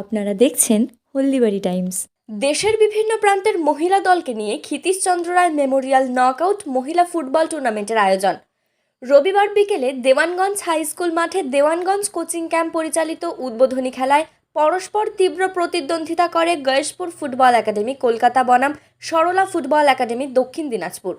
আপনারা দেখছেন হলদিবাড়ি টাইমস। দেশের বিভিন্ন প্রান্তের মহিলা দলকে নিয়ে ক্ষিতীশচন্দ্র রায় মেমোরিয়াল নকআউট মহিলা ফুটবল টুর্নামেন্টের আয়োজন। রবিবার বিকেলে দেওয়ানগঞ্জ হাই স্কুল মাঠে দেওয়ানগঞ্জ কোচিং ক্যাম্প পরিচালিত উদ্বোধনী খেলায় পরস্পর তীব্র প্রতিদ্বন্দ্বিতা করে গয়েশপুর ফুটবল একাডেমি কলকাতা বনাম সরলা ফুটবল একাডেমি দক্ষিণ দিনাজপুর।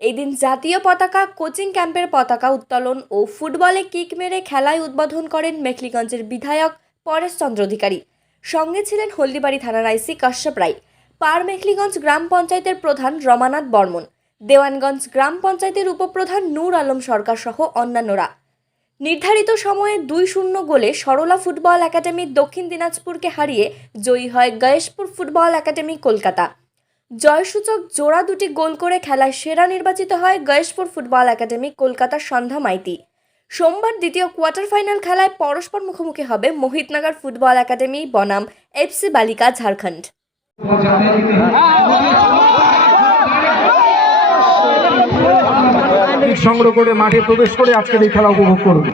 এই দিন জাতীয় পতাকা, কোচিং ক্যাম্পের পতাকা উত্তোলন ও ফুটবলে কিক মেরে খেলায় উদ্বোধন করেন মেখলিগঞ্জের বিধায়ক পরেশ চন্দ্র অধিকারী। সঙ্গে ছিলেন হলদিবাড়ি থানার আইসি কাশ্যপ রায়, পার মেখলিগঞ্জ গ্রাম পঞ্চায়েতের প্রধান রমানাথ বর্মন, দেওয়ানগঞ্জ গ্রাম পঞ্চায়েতের উপপ্রধান নূর আলম সরকার সহ অন্যান্যরা। নির্ধারিত সময়ে 2-0 গোলে সরলা ফুটবল একাডেমি দক্ষিণ দিনাজপুরকে হারিয়ে জয়ী হয় গয়েশপুর ফুটবল একাডেমি কলকাতা। জয়সূচক জোড়া দুটি গোল করে খেলায় সেরা নির্বাচিত হয় গয়েশপুর ফুটবল একাডেমি কলকাতার সন্ধ্যা মাইতি। সোমবার দ্বিতীয় কোয়ার্টার ফাইনাল খেলায় পরস্পর মুখোমুখি হবে মোহিতনগর ফুটবল একাডেমি বনাম এফসি বালিকা ঝাড়খণ্ড। সংগ্রহ করে মাঠে প্রবেশ করে আজকের এই খেলা উপভোগ করবে।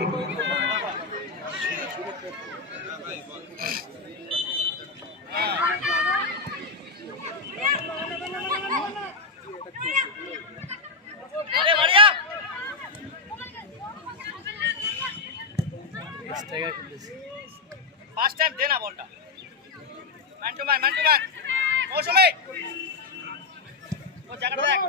ফার্স্ট টাইম দেনা বলটা ম্যান টু ম্যান মৌসুমী ও জায়গাটা দেখ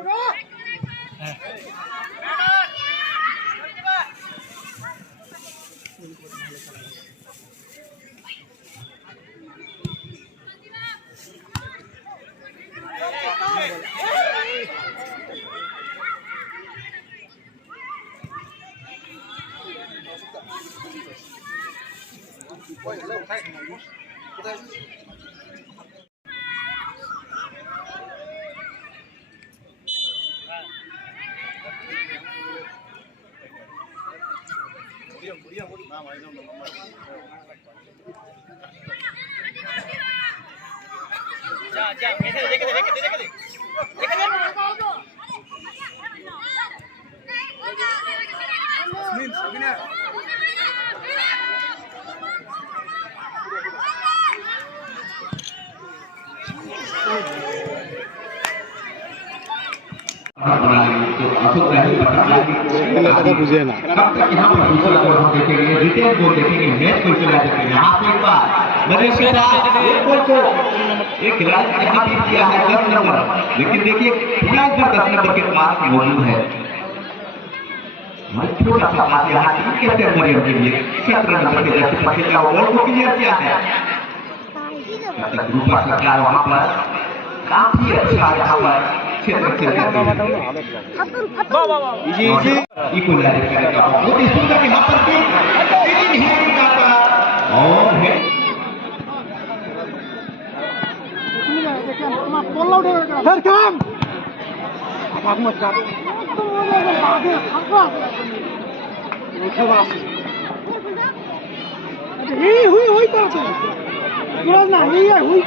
जा देखे बुझे ना कब तक यहाँ पर दूसरा गोल हम देखेंगे, रिटेन गोल देखेंगे, मैच को चला देखेंगे। यहाँ पे एक बार मनीष के साथ एक गोल को एक खिलाड़ी ने हाथ किया है 10 नंबर, लेकिन देखिए पूरा 10 नंबर के पास मौजूद है। छोटा सा पास यहाँ कैसे मरियम के लिए 17 नंबर के जैसे पकड़ा बॉल को क्लियर किया है। ग्रुप सरकार वहाँ पर काफी अच्छा यहाँ पर क्षेत्र से इक्वलाइज करेगा। बहुत ही सुंदर यहाँ पर भी और है हुई